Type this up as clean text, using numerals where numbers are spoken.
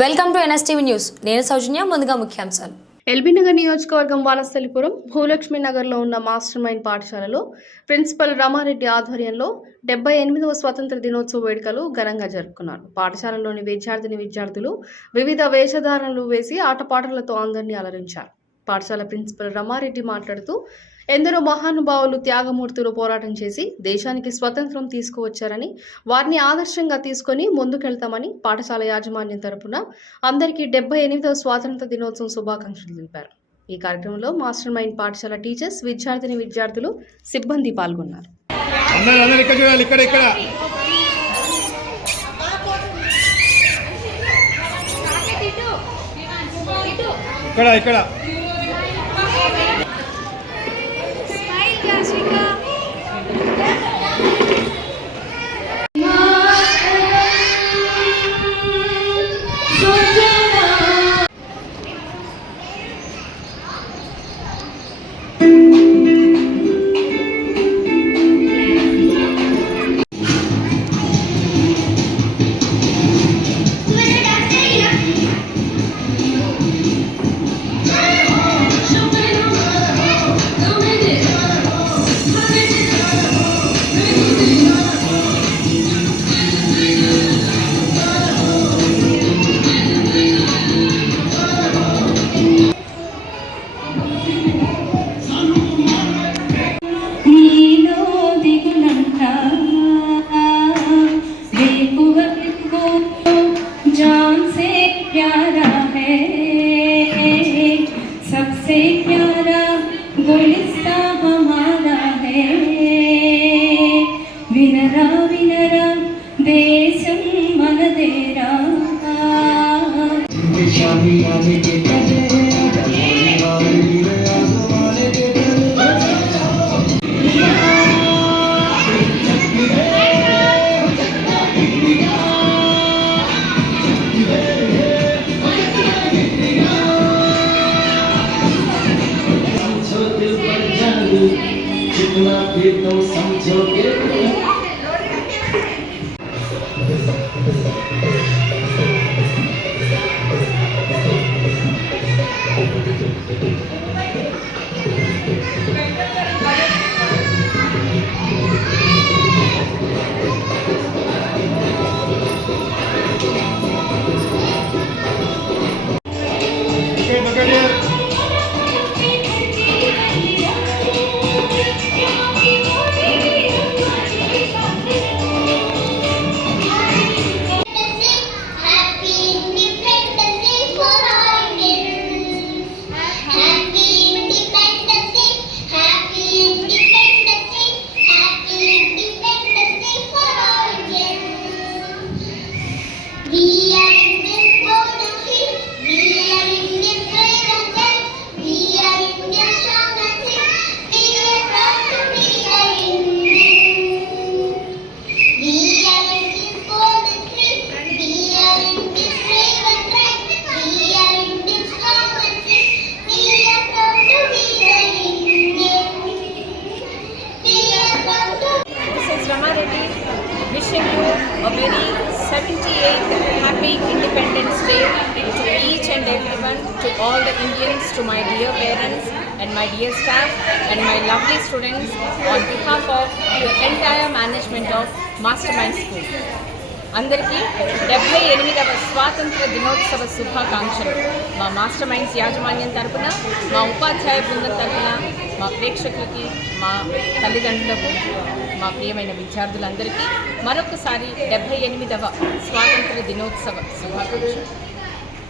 Welcome to NSTV news. నేను సౌజన్య. ముందుగా ముఖ్యాంశాలు. ఎల్బీనగర్ నియోజకవర్గం వనస్థలిపురం భూలక్ష్మి నగర్లో ఉన్న మాస్టర్ మైండ్ పాఠశాలలో ప్రిన్సిపల్ రమారెడ్డి ఆధ్వర్యంలో 78వ స్వతంత్ర దినోత్సవ వేడుకలు ఘనంగా జరుపుకున్నారు. పాఠశాలలోని విద్యార్థులు వివిధ వేషధారణలు వేసి ఆటపాటలతో అందరినీ అలరించారు. పాఠశాల ప్రిన్సిపల్ రమారెడ్డి మాట్లాడుతూ, ఎందరో మహానుభావులు త్యాగమూర్తులు పోరాటం చేసి దేశానికి స్వతంత్రం తీసుకువచ్చారని, వారిని ఆదర్శంగా తీసుకొని ముందుకెళ్తామని పాఠశాల యాజమాన్యం తరపున అందరికీ 78వ స్వాతంత్ర దినోత్సవం శుభాకాంక్షలు తెలిపారు. ఈ కార్యక్రమంలో మాస్టర్ మైండ్ పాఠశాల టీచర్స్, విద్యార్థులు, సిబ్బంది పాల్గొన్నారు. ఇక్కడ सबसे प्यारा गुलिस्ता हमारा है. विनरा विनरा देशम मनदेरा. जितना भी तुम समझोगे wishing you a very 78th happy Independence Day to each and everyone, to all the Indians, to my dear parents and my dear staff and my lovely students on behalf of the entire management of Mastermind School. అందరికీ 78వ స్వాతంత్ర దినోత్సవ శుభాకాంక్షలు. మా master minds యాజమాన్యం తరపున, మా ఉపాధ్యాయ బృందం తరపున, మా ప్రేక్షకులకి, మా తల్లిదండ్రులకు, మా ప్రియమైన విద్యార్థులందరికీ మరొకసారి 78వ స్వాతంత్ర దినోత్సవ శుభాకాంక్షలు.